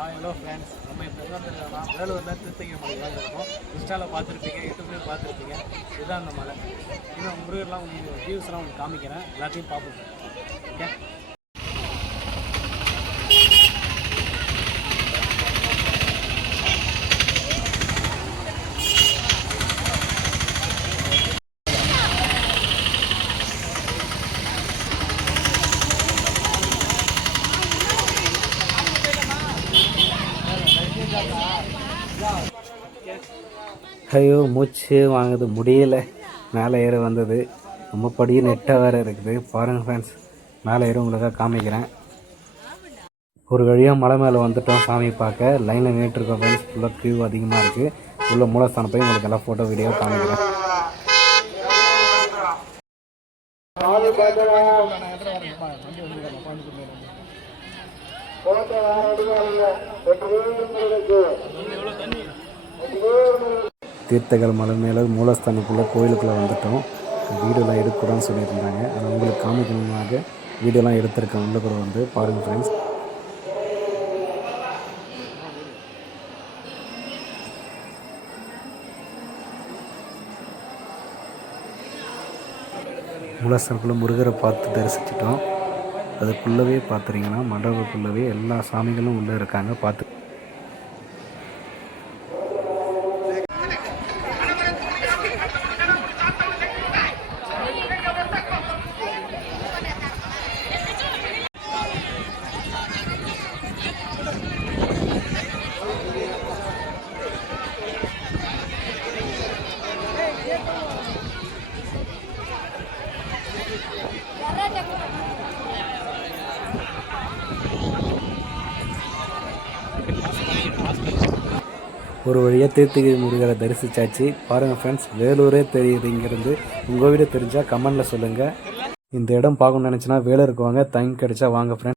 Hello friends, நம்ம இப்போ எங்கே வந்துருக்கோம்னா வேலூரில் திருத்தகிரி மலை தான் இருக்கும். இன்ஸ்டாவில் பார்த்துருப்பீங்க, யூடியூப்லேயும் பார்த்துருப்பீங்க. இதுதான் அந்த மலை. இன்னும் முருகர்லாம் உங்களுக்கு வியூஸ்லாம் உங்களுக்கு காமிக்கிறேன், எல்லாத்தையும் பார்ப்போம். ஓகே. ஐயோ மூச்சு வாங்குது, முடியல. மேலே ஏற வந்தது ரொம்ப படியும் நெட்டாக வேறு இருக்குது. பாருங்கள் ஃப்ரெண்ட்ஸ், மேலே ஏற உங்களுக்காக காமிக்கிறேன். ஒரு வழியாக மலை மேலே வந்துட்டோம் சாமி பார்க்க. லைனில் நின்றுட்டுருக்கோம் ஃப்ரெண்ட்ஸ். ஃபுல்லாக க்யூ அதிகமாக இருக்குது. உள்ள மூலஸ்தானம் போய் உங்களுக்கு எல்லாம் ஃபோட்டோ வீடியோ காமிக்கிறேன். தீர்த்தகல் மலை மேலே மூலஸ்தானத்துக்குள்ளே கோயிலுக்குள்ளே வந்துட்டோம். வீடியோலாம் எடுக்கக்கூடாதுன்னு சொல்லியிருந்தாங்க. அதை உங்களுக்கு காமிக்கணுமாக வீடியோலாம் எடுத்திருக்கேன். உள்ளே கூட வந்து பாருங்கள் ஃப்ரெண்ட்ஸ். மூலஸ்தானத்துக்குள்ளே முருகரை பார்த்து தரிசிச்சிட்டோம். அதுக்குள்ளவே பார்த்துட்டிங்கன்னா மண்டபத்துக்குள்ளவே எல்லா சாமிகளும் உள்ளே இருக்காங்க. பார்த்து ஒரு வழியாக தீர்த்தகிரி முருகரை தரிசித்தாச்சு. பாருங்கள் ஃப்ரெண்ட்ஸ், வேலூரே தெரியுது இங்கேருந்து. உங்கள் வீடு தெரிஞ்சால் கமெண்டில் சொல்லுங்கள். இந்த இடம் பார்க்கணுன்னு நினச்சின்னா வேலூருக்கு வாங்க, டைம் கிடைச்சா வாங்க ஃப்ரெண்ட்ஸ்.